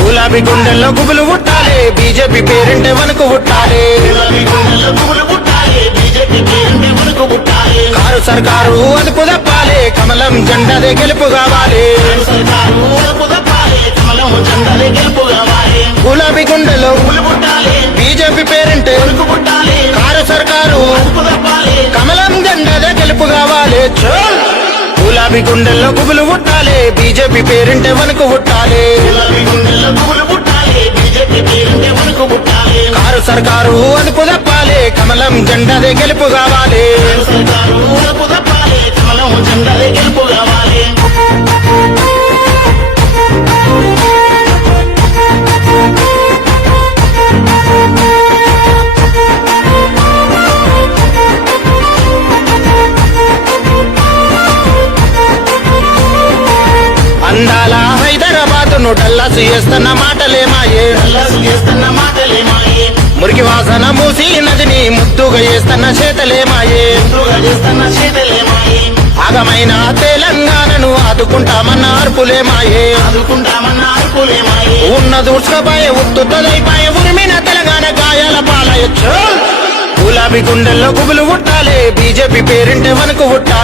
గులాబీ గుండెల్లో గుబులు పుట్టాలి, బీజేపీ పేరింటే వణుకు పుట్టాలి. కారు సర్కారు అదుపు తప్పాలి, కమలం జెండాదే గెలుపు కావాలి. గులాబీ గుండెల్లో బీజేపీ పేరింటే కారు సర్కారు కమలం జెండాదే గెలుపు కావాలి. గులాబీ గుండెల్లో గుబులు పుట్టాలి, బీజేపీ పేరింటే వణుకు పుట్టాలి. కారు సర్కారు అదుపు తప్పాలి, కమలం జెండాదే గెలుపు కావాలి. అందాల హైదరాబాద్ ను డల్లాసు చేస్తున్న మాటలేమాయే. మురికి వాసన మూసి నదిని ముద్దుగా చేస్తున్న చేతలేమాయే. ఆగమైన తెలంగాణను ఆదుకుంటామన్న అర్పులేమాయే. ఉన్న దూర్చుకపోయే ఉత్తుతలైపాయే, ఉరిమిన తెలంగాణ గాయాల పాలయచ్చు. గులాబీ గుండెల్లో గుబులు పుట్టాలి, బీజేపీ పేరింటే వణుకు పుట్టాలి.